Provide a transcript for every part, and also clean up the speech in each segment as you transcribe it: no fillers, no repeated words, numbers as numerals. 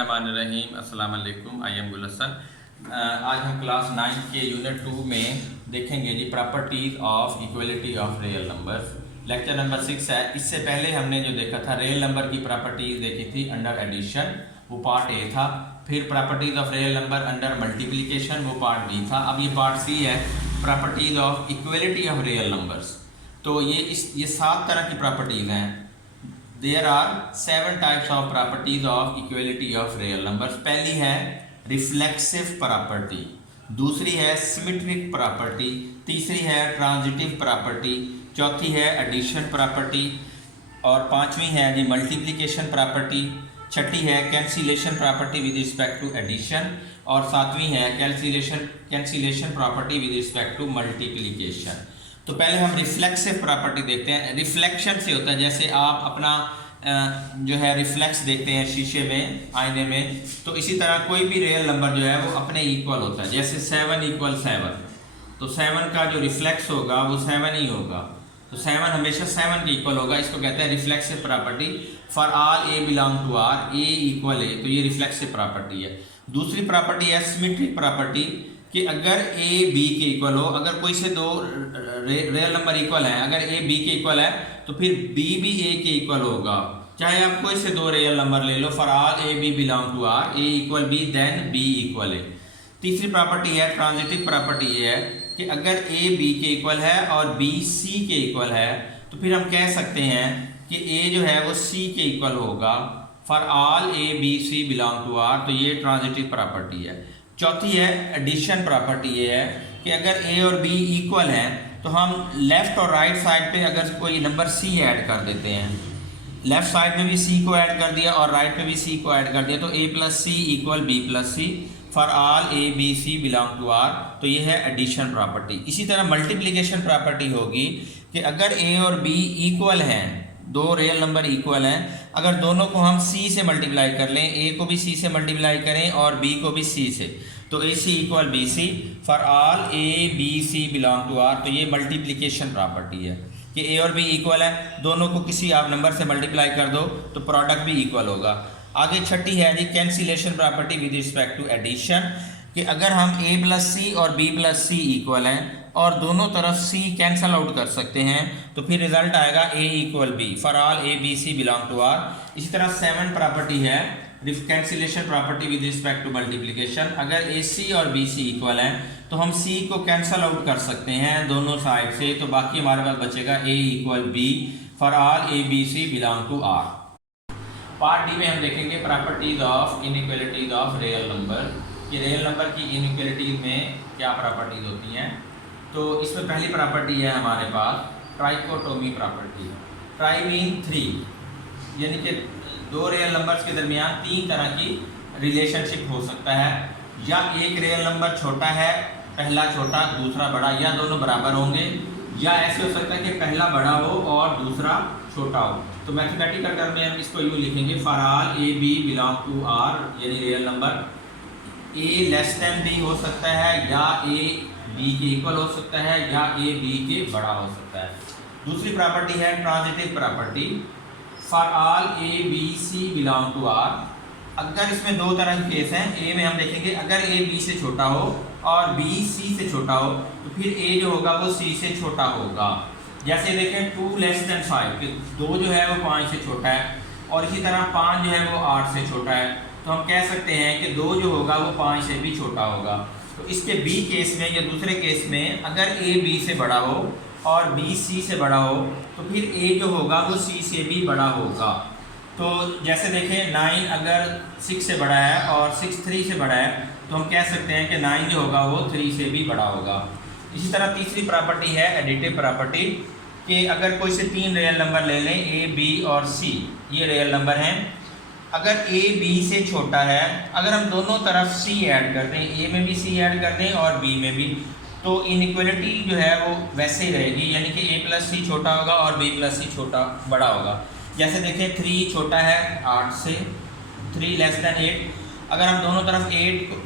बिस्मिल्लाहिर्रहमानिर्रहीम। अस्सलाम वालेकुम। आई एम गुल हसन। आज हम क्लास 9 के यूनिट 2 में देखेंगे जी properties of equality of real numbers. Lecture number 6 है। इससे पहले हमने जो देखा था रियल नंबर की प्रॉपर्टीज़ देखी थी अंडर एडिशन, वो पार्ट ए था। फिर properties of real number under multiplication, वो पार्ट बी था। अब ये पार्ट सी है, properties of equality of real numbers. तो ये 7 तरह की प्रॉपर्टीज़ हैं। There are 7 types of properties of equality of real numbers। पहली है रिफ्लेक्सिव प्रॉपर्टी, दूसरी है सिमेट्रिक प्रॉपर्टी, तीसरी है ट्रांजिटिव प्रॉपर्टी, चौथी है एडिशन प्रॉपर्टी, और पांचवी है जी मल्टीप्लिकेशन प्रॉपर्टी, छठी है cancellation property with respect to addition, और सातवीं है cancellation property with respect to multiplication. तो पहले हम रिफ्लेक्सिव प्रॉपर्टी देखते हैं। रिफ्लेक्शन से होता है जैसे आप अपना जो है रिफ्लेक्स देखते हैं शीशे में, आईने में, तो इसी तरह कोई भी रियल नंबर जो है वो अपने इक्वल होता है। जैसे 7 = 7, तो 7 का जो रिफ्लेक्स होगा वो 7 ही होगा, तो 7 हमेशा 7 के इक्वल होगा। इसको कहते हैं reflexive property. For all a belong to R, a equal a, तो ये रिफ्लेक्सिव प्रॉपर्टी है। दूसरी प्रॉपर्टी है सिमेट्रिक प्रॉपर्टी, कि अगर ए बी के इक्वल हो, अगर कोई से दो रियल नंबर इक्वल है, अगर ए बी के इक्वल है तो फिर बी भी ए के इक्वल होगा, चाहे आप कोई से दो रियल नंबर ले लो। For all A B belong to R, a equal b then b equal a. तीसरी प्रॉपर्टी है ट्रांजिटिव प्रॉपर्टी, ये है कि अगर ए बी के इक्वल है और बी सी के इक्वल है, तो फिर हम कह सकते हैं कि ए जो है वो सी के इक्वल होगा। For all A B C belong to R, तो ये ट्रांजिटिव प्रॉपर्टी है। चौथी है एडिशन प्रॉपर्टी, ये है कि अगर ए और बी इक्वल हैं तो हम लेफ़्ट और राइट साइड पे अगर कोई नंबर सी ऐड कर देते हैं, लेफ़्ट साइड में भी सी को ऐड कर दिया और राइट में भी सी को ऐड कर दिया, तो a + c = b + c। For all A B C belong to R, तो ये है एडिशन प्रॉपर्टी। इसी तरह मल्टीप्लिकेशन प्रॉपर्टी होगी कि अगर a और b इक्वल हैं, दो रियल नंबर इक्वल हैं, अगर दोनों को हम c से मल्टीप्लाई कर लें, a को भी c से मल्टीप्लाई करें और b को भी c से, तो AC = BC। For all A B C belong to R, तो ये मल्टीप्लिकेशन प्रॉपर्टी है कि a और b इक्वल है, दोनों को किसी आप नंबर से मल्टीप्लाई कर दो तो प्रोडक्ट भी इक्वल होगा। आगे छठी है जी cancellation property with respect to addition, कि अगर हम a + c और b + c इक्वल हैं और दोनों तरफ c कैंसल आउट कर सकते हैं, तो फिर रिजल्ट आएगा a = b। For all A B C belong to R. इसी तरह 7 प्रॉपर्टी है cancellation property with respect to multiplication. अगर ए सी और बी सी इक्वल हैं तो हम सी को कैंसल आउट कर सकते हैं दोनों साइड से, तो बाकी हमारे पास बचेगा a = b। For all A B C belong to R. Part D में हम देखेंगे properties of inequalities of real number, कि रियल नंबर की इनइक्वालिटीज में क्या प्रॉपर्टीज होती हैं। तो इसमें पहली प्रॉपर्टी है हमारे पास ट्राइकोटोमी प्रॉपर्टी। ट्राई मीन 3, यानी कि दो रियल नंबर्स के दरमियान 3 तरह की रिलेशनशिप हो सकता है। या एक रियल नंबर छोटा है, पहला छोटा दूसरा बड़ा, या दोनों बराबर होंगे, या ऐसे हो सकता है कि पहला बड़ा हो और दूसरा छोटा हो। तो मैथमेटिकल टर्म में हम इसको यूँ लिखेंगे, for all A B belong to R, यानी रियल नंबर a < b हो सकता है, या a b के इक्वल हो सकता है, या a b के बड़ा हो सकता है। दूसरी प्रॉपर्टी है transitive property. For all A B C belong to R, अगर इसमें दो तरह के केस हैं। ए में हम देखेंगे अगर ए बी से छोटा हो और बी सी से छोटा हो, तो फिर ए जो होगा वो सी से छोटा होगा। जैसे देखें 2 < 5, कि 2 जो है वो 5 से छोटा है, और इसी तरह 5 जो है वो 8 से छोटा है, तो हम कह सकते हैं कि 2 जो होगा वो 5 से भी छोटा होगा। तो इसके बी केस में या दूसरे केस में अगर ए बी से बड़ा हो और बी सी से बड़ा हो, तो फिर ए जो होगा वो सी से भी बड़ा होगा। तो जैसे देखें 9 अगर 6 से बड़ा है और 6 3 से बड़ा है, तो हम कह सकते हैं कि 9 जो होगा वो 3 से भी बड़ा होगा। इसी तरह तीसरी प्रॉपर्टी है एडिटिव प्रॉपर्टी, कि अगर कोई से 3 रियल नंबर ले लें, ए बी और सी, ये रियल नंबर हैं। अगर ए बी से छोटा है, अगर हम दोनों तरफ c ऐड कर दें, a में भी c ऐड कर दें और b में भी, तो इनइक्वालिटी जो है वो वैसे ही रहेगी, यानी कि a + c छोटा होगा और b + c छोटा बड़ा होगा। जैसे देखें 3 छोटा है 8 से, 3 < 8, अगर हम दोनों तरफ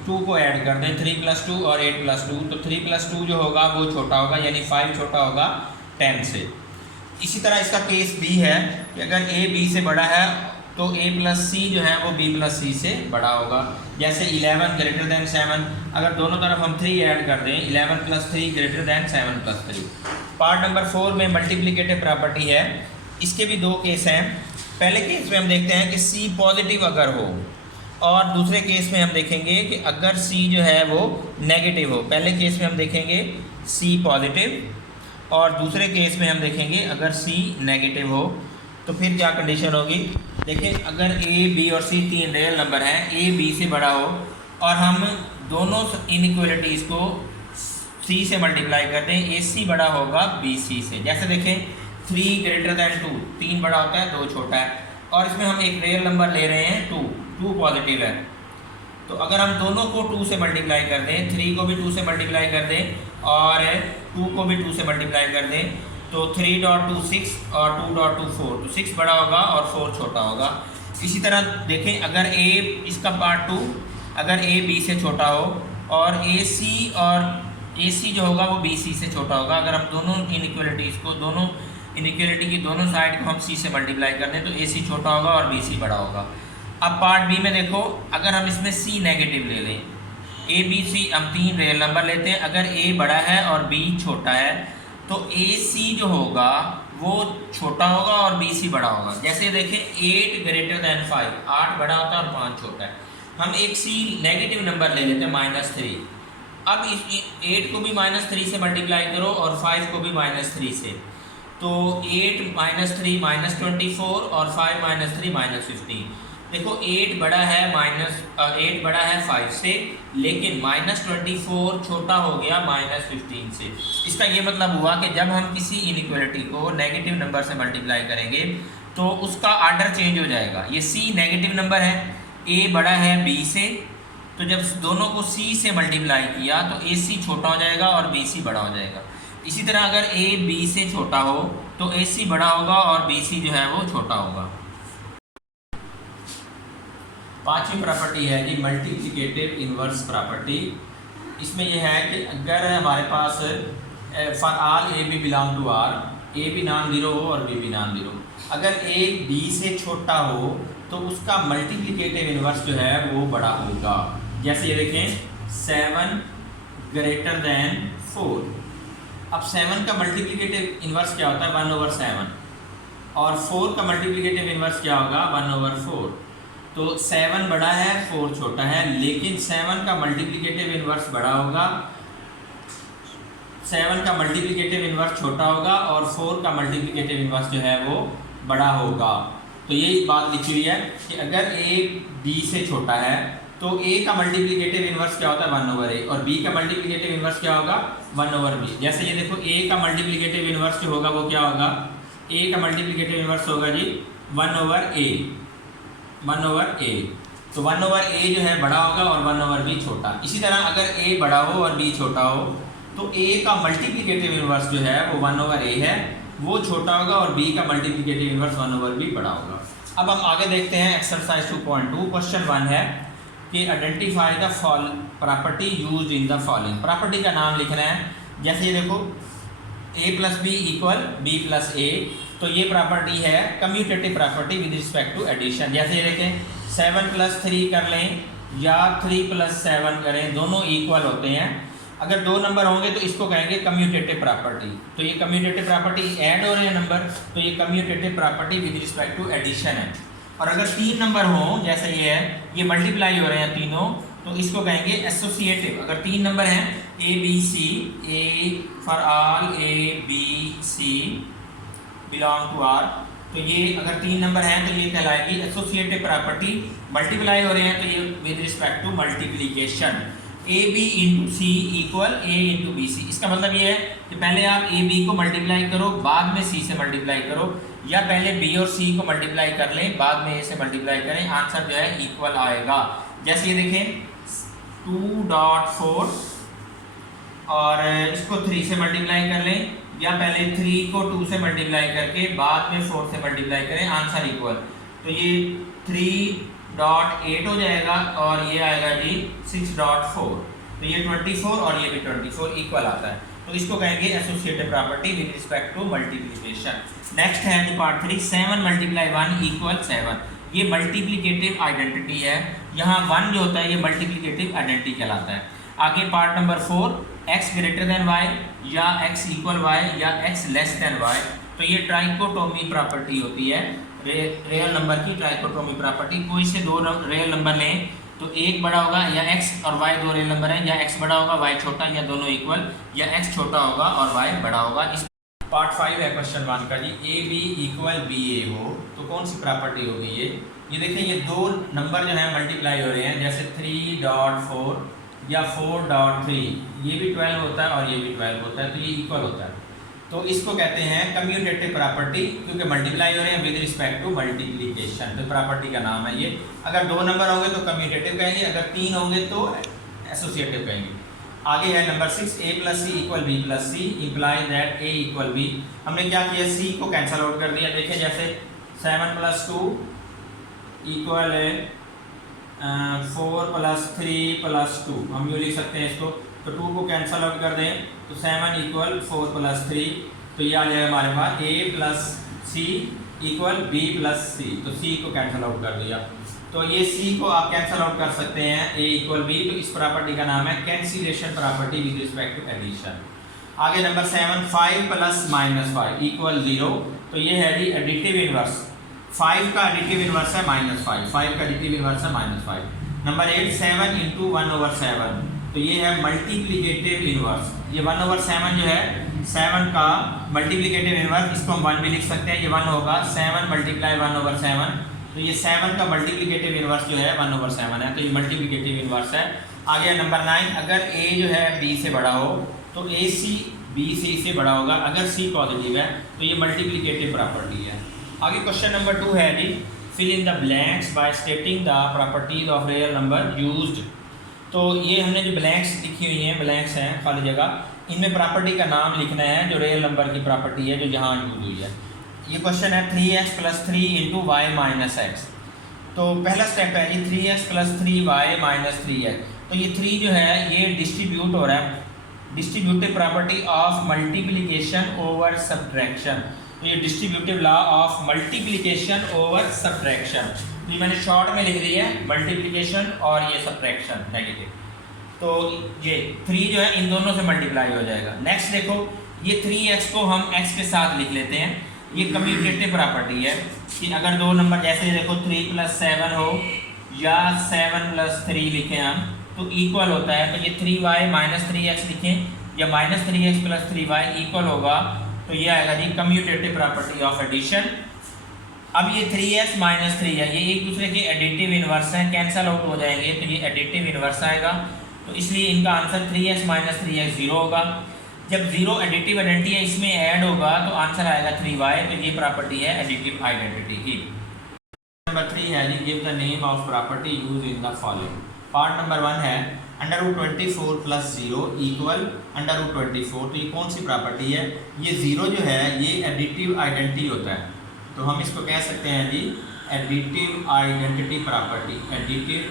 2 को ऐड कर दें, 3 + 2 और 8 + 2, तो 3 + 2 जो होगा वो छोटा होगा, यानी 5 छोटा होगा 10 से। इसी तरह इसका केस b है कि अगर a b से बड़ा है तो a प्लस सी जो है वो b प्लस सी से बड़ा होगा। जैसे 11 ग्रेटर दैन 7, अगर दोनों तरफ हम 3 ऐड कर दें, 11 plus 3 greater than 7 plus 3। Part number 4 में मल्टीप्लिकेटिव प्रॉपर्टी है, इसके भी दो केस हैं। पहले केस में हम देखते हैं कि c पॉजिटिव अगर हो, और दूसरे केस में हम देखेंगे कि अगर c जो है वो नेगेटिव हो। पहले केस में हम देखेंगे c पॉजिटिव, और दूसरे केस में हम देखेंगे अगर c नेगेटिव हो तो फिर क्या कंडीशन होगी। देखिए, अगर a, b और c तीन रियल नंबर हैं, a b से बड़ा हो और हम दोनों इनइक्वालिटीज़ को c से मल्टीप्लाई कर दें, ac बड़ा होगा bc से। जैसे देखें 3 ग्रेटर दैन 2, 3 बड़ा होता है 2 छोटा है, और इसमें हम एक रियल नंबर ले रहे हैं 2 पॉजिटिव है। तो अगर हम दोनों को 2 से मल्टीप्लाई कर दें, 3 को भी 2 से मल्टीप्लाई कर दें और 2 को भी 2 से मल्टीप्लाई कर दें, तो 3.2 6 और 2.2 4, तो 6 बड़ा होगा और 4 छोटा होगा। इसी तरह देखें, अगर a इसका पार्ट 2, अगर a b से छोटा हो और ac जो होगा वो bc से छोटा होगा। अगर हम दोनों इनइक्वालिटीज़ को, दोनों इनइक्वालिटी की दोनों साइड को हम c से मल्टीप्लाई कर दें तो ac छोटा होगा और bc बड़ा होगा। अब पार्ट बी में देखो, अगर हम इसमें c नेगेटिव ले लें, a b c हम तीन रियल नंबर लेते हैं, अगर a बड़ा है और b छोटा है तो AC जो होगा वो छोटा होगा और BC बड़ा होगा। जैसे देखें 8 ग्रेटर दैन 5, 8 बड़ा होता है और 5 छोटा है। हम एक C नेगेटिव नंबर ले लेते हैं -3। अब इस 8 को भी -3 से मल्टीप्लाई करो और 5 को भी -3 से, तो 8 -3 -24 और 5 -3 -15। देखो 8 बड़ा है 5 से, लेकिन -24 छोटा हो गया -15 से। इसका ये मतलब हुआ कि जब हम किसी इनइक्वालिटी को नेगेटिव नंबर से मल्टीप्लाई करेंगे तो उसका आर्डर चेंज हो जाएगा। ये c नेगेटिव नंबर है, a बड़ा है b से, तो जब दोनों को c से मल्टीप्लाई किया तो ac छोटा हो जाएगा और bc बड़ा हो जाएगा। इसी तरह अगर a b से छोटा हो तो ac बड़ा होगा और bc जो है वो छोटा होगा। पांचवी प्रॉपर्टी है जी मल्टीप्लिकेटिव इन्वर्स प्रॉपर्टी। इसमें यह है कि अगर हमारे पास for all A B belong to R, a भी नॉन जीरो हो और बी भी नॉन जीरो, अगर ए बी से छोटा हो तो उसका मल्टीप्लिकेटिव इन्वर्स जो है वो बड़ा होगा। जैसे ये देखें 7 ग्रेटर दैन 4। अब 7 का मल्टीप्लिकेटिव इन्वर्स क्या होता है 1/7, और 4 का मल्टीप्लिकेटिव इन्वर्स क्या होगा 1/4। तो 7 बड़ा है 4 छोटा है, लेकिन 7 का मल्टीप्लिकेटिव इन्वर्स बड़ा होगा, 7 का मल्टीप्लिकेटिव इन्वर्स छोटा होगा और 4 का मल्टीप्लिकेटिव इन्वर्स जो है वो बड़ा होगा। तो यही बात लिखी हुई है कि अगर a b से छोटा है तो a का मल्टीप्लिकेटिव इन्वर्स क्या होता है 1/a, और b का मल्टीप्लिकेटिव इन्वर्स क्या होगा 1/b। जैसे ये देखो a का मल्टीप्लिकेटिव इन्वर्स जो होगा वो क्या होगा, a का मल्टीप्लिकेटिव इन्वर्स होगा जी 1/a। तो 1/a जो है बड़ा होगा और 1/b छोटा। इसी तरह अगर a बड़ा हो और b छोटा हो तो a का मल्टीप्लिकेटिव इन्वर्स जो है वो 1/a है, वो छोटा होगा, और b का मल्टीप्लिकेटिव इन्वर्स 1/b बड़ा होगा। अब हम आगे देखते हैं एक्सरसाइज 2.2। क्वेश्चन 1 है कि identify the property used in the following. Property का नाम लिखना है। जैसे ये देखो a + b = b + a, तो ये प्रॉपर्टी है commutative property with respect to addition. जैसे ये देखें 7 + 3 कर लें या 3 + 7 करें, दोनों इक्वल होते हैं। अगर दो नंबर होंगे तो इसको कहेंगे कम्यूटेटिव प्रॉपर्टी। तो ये कम्यूटेटिव प्रॉपर्टी ऐड हो रहे हैं नंबर, तो ये commutative property with respect to addition है। और अगर 3 नंबर हों, जैसे ये है, ये मल्टीप्लाई हो रहे हैं तीनों, तो इसको कहेंगे एसोसिएटिव। अगर 3 नंबर हैं a b c, a for all a b c belong to r, तो ये अगर 3 नंबर हैं तो ये कहलाएगी एसोसिएटिव प्रॉपर्टी। मल्टीप्लाई हो रहे हैं तो ये with respect to multiplication. A B into C equal A into B C. इसका मतलब ये है कि पहले आप ए बी को मल्टीप्लाई करो, बाद में सी से मल्टीप्लाई करो, या पहले बी और सी को मल्टीप्लाई कर लें, बाद में ए से मल्टीप्लाई करें, आंसर जो है इक्वल आएगा। जैसे ये देखें 2.4 और इसको 3 से मल्टीप्लाई कर लें, या पहले 3 को 2 से मल्टीप्लाई करके बाद में 4 से मल्टीप्लाई करें, आंसर इक्वल। तो ये 3.8 हो जाएगा और ये आएगा जी 6.4। तो ये 24 और ये भी 24 इक्वल आता है, तो इसको कहेंगे associative property with respect to multiplication. Next है जो पार्ट 3, 7 × 1 = 7। ये मल्टीप्लिकेटिव आइडेंटिटी है। यहाँ 1 जो होता है ये मल्टीप्लिकेटिव आइडेंटिटी कहलाता है। आगे part number 4, x greater than y या x इक्वल y या x लेस देन y। तो ये ट्राइकोटोमी प्रॉपर्टी होती है, रियल नंबर की ट्राइकोटोमी प्रॉपर्टी। कोई से दो रियल नंबर लें तो एक बड़ा होगा या x और y दो रियल नंबर हैं, या x बड़ा होगा y छोटा, या दोनों इक्वल, या x छोटा होगा और y बड़ा होगा। इस पार्ट 5 है क्वेश्चन 1 का जी। ए बी इक्वल बी ए हो तो कौन सी प्रॉपर्टी होगी ये देखिए, ये दो नंबर जो है मल्टीप्लाई हो रहे हैं, जैसे 3.4 या 4.3, ये भी 12 होता है और ये भी 12 होता है, तो ये इक्वल होता है। तो इसको कहते हैं कम्यूटेटिव प्रॉपर्टी, क्योंकि मल्टीप्लाई हो रहे हैं विद रिस्पेक्ट टू मल्टीप्लिकेशन, तो प्रॉपर्टी का नाम है ये। अगर दो नंबर होंगे तो कम्यूटेटिव कहेंगे, अगर 3 होंगे तो एसोसिएटिव कहेंगे। आगे है number 6, a plus C equal B plus C imply that a equal B. हमने क्या किया, c को कैंसिल आउट कर दिया। देखिए जैसे 7 + 2 इक्वल 4 + 3 + 2, हम यूँ लिख सकते हैं इसको। तो 2 को कैंसिल आउट कर दें तो 7 इक्वल 4 + 3, तो ये आ जाएगा हमारे पास a plus C equal b plus c. तो c को कैंसिल आउट कर दिया, तो ये c को आप कैंसिल आउट कर सकते हैं, a इक्वल b। तो इस प्रॉपर्टी का नाम है cancellation property with respect to addition. आगे नंबर 7, 5 + -5 इक्वल 0। तो ये है जी एडिटिव इनवर्स। 5 का एडिटिव इनवर्स है -5, 5 का एडिटिव इनवर्स है -5। नंबर 8, 7 × 1/7, तो ये है मल्टीप्लिकेटिव इनवर्स। ये 1/7 जो है 7 का मल्टीप्लिकेटिव इनवर्स, इसको हम 1 भी लिख सकते हैं, ये 1 होगा 7 × 1/7। तो ये 7 का मल्टीप्लिकेटिव इनवर्स जो है 1/7 है, तो ये मल्टीप्लिकेटिव इनवर्स है। आगे नंबर 9, अगर a जो है b से बड़ा हो तो ac b से बड़ा होगा, अगर c पॉजिटिव है तो ये मल्टीप्लिकेटिव प्रॉपर्टी है। आगे क्वेश्चन नंबर 2 है जी, fill in the blanks by stating the properties of real number used. तो ये हमने जो ब्लैंक्स लिखी हुई हैं, ब्लैंक्स हैं खाली जगह, इनमें प्रॉपर्टी का नाम लिखना है जो रियल नंबर की प्रॉपर्टी है जो यहाँ यूज हुई है। ये क्वेश्चन है 3x + 3 × y - x। तो पहला स्टेप है ये 3x + 3y - 3x। तो ये 3 जो है ये डिस्ट्रीब्यूट हो रहा है, distributive property of multiplication over subtraction. तो ये distributive law of multiplication over subtraction, ये मैंने शॉर्ट में लिख दी है, मल्टीप्लिकेशन और ये सब्ट्रैक्शन नेगेटिव। तो ये 3 जो है इन दोनों से मल्टीप्लाई हो जाएगा। नेक्स्ट देखो, ये 3x को हम x के साथ लिख लेते हैं। ये कम्यूटेटिव प्रॉपर्टी है कि अगर दो नंबर जैसे देखो 3 + 7 हो या 7 + 3 लिखें हम तो इक्वल होता है। तो ये 3y - 3x लिखें या -3x + 3y इक्वल होगा, तो ये आएगा जी कम्यूटेटिव प्रॉपर्टी ऑफ एडिशन। अब ये 3x - 3 है, ये एक दूसरे के एडिटिव इनवर्स हैं, कैंसल आउट हो जाएंगे, तो ये एडिटिव इनवर्स आएगा। तो इसलिए इनका आंसर 3x - 3x 0 होगा। जब 0 एडिटिव आइडेंटिटी है इसमें ऐड होगा तो आंसर आएगा 3y। तो ये प्रॉपर्टी है एडिटिव आइडेंटिटी की। नंबर 3 है जी, give the name of property use in the following. Part number 1 है √24 + 0 इक्वल √24। तो ये कौन सी प्रॉपर्टी है, ये 0 जो है ये एडिटिव आइडेंटिटी होता है, तो हम इसको कह सकते हैं जी additive identity property. Additive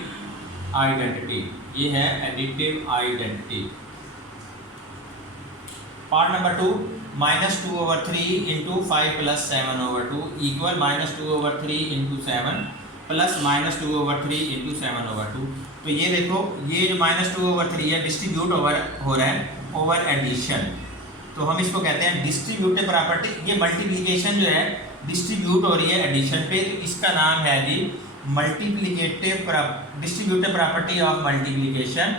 identity, ये है additive identity. Part number 2, -2/3 × 5 + 7/2 equal -2/3 × 7 plus -2/3 × 7/2। तो ये देखो ये जो -2/3 है डिस्ट्रीब्यूट हो रहा है ओवर एडिशन, तो हम इसको कहते हैं डिस्ट्रीब्यूटिव प्रॉपर्टी। ये मल्टीप्लिकेशन जो है डिस्ट्रीब्यूट हो रही है एडिशन पे, तो इसका नाम है जी distributive property of multiplication.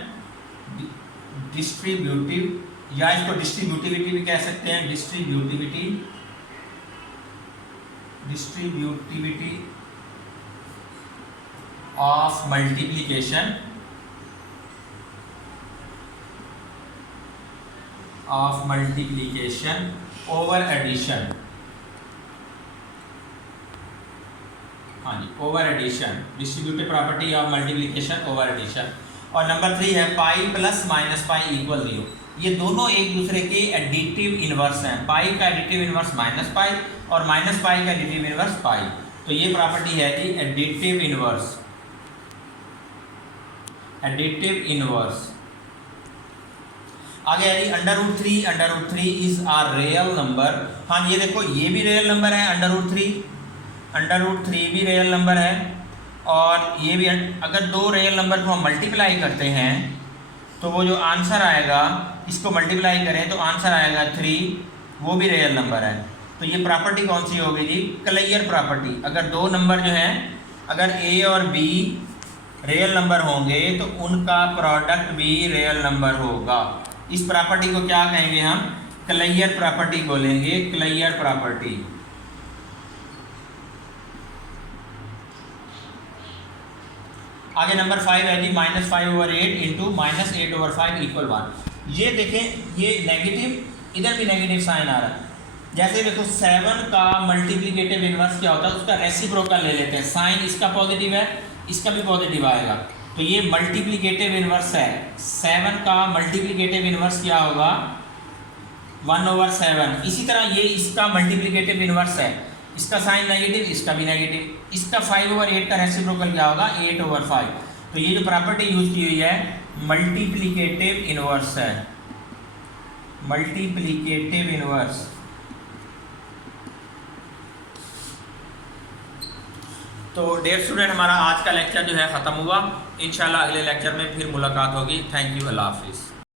Distributive, या इसको डिस्ट्रीब्यूटिविटी भी कह सकते हैं, distributivity of multiplication over addition. हाँ जी, over addition, distributive property of multiplication over addition. और नंबर 3 है pi plus minus pi equal 0। ये दोनों एक दूसरे के एडिटिव इनवर्स हैं। पाई का एडिटिव इनवर्स माइनस पाई और माइनस पाई का एडिटिव इनवर्स पाई। तो ये प्रॉपर्टी है जी एडिटिव इनवर्स। एडिटिव इनवर्स आगे है जी √3 √3 इज आ रियल नंबर। हाँ ये देखो ये भी रियल नंबर है √3 भी रियल नंबर है और ये भी अगर दो रियल नंबर को हम मल्टीप्लाई करते हैं तो वो जो आंसर आएगा, इसको मल्टीप्लाई करें तो आंसर आएगा 3, वो भी रियल नंबर है। तो ये प्रॉपर्टी कौन सी होगी जी? Clear property. अगर दो नंबर जो हैं, अगर ए और बी रियल नंबर होंगे तो उनका प्रोडक्ट भी रियल नंबर होगा। इस प्रॉपर्टी को क्या कहेंगे हम? क्लियर प्रॉपर्टी बोलेंगे, क्लियर प्रॉपर्टी। आगे नंबर 5 है जी, -5/8 इंटू -8/5 इक्वल 1। ये देखें, ये नेगेटिव, इधर भी नेगेटिव साइन आ रहा है। जैसे देखो 7 का मल्टीप्लिकेटिव इनवर्स क्या होता है, उसका रेसिप्रोकल ले लेते हैं। साइन इसका पॉजिटिव है, इसका भी पॉजिटिव आएगा, तो ये मल्टीप्लिकेटिव इनवर्स है। 7 का मल्टीप्लिकेटिव इनवर्स क्या होगा? 1/7। इसी तरह ये इसका मल्टीप्लिकेटिव इनवर्स है, इसका साइन नेगेटिव, इसका भी नेगेटिव। इसका 5/8 का रेसिप्रोकल क्या होगा? 8/5। तो ये जो प्रॉपर्टी यूज की हुई है मल्टीप्लिकेटिव इनवर्स है, मल्टीप्लिकेटिव इनवर्स। तो डियर स्टूडेंट, हमारा आज का लेक्चर जो है ख़त्म हुआ। इंशाल्लाह अगले लेक्चर में फिर मुलाकात होगी। थैंक यू, अल्लाह हाफिज़।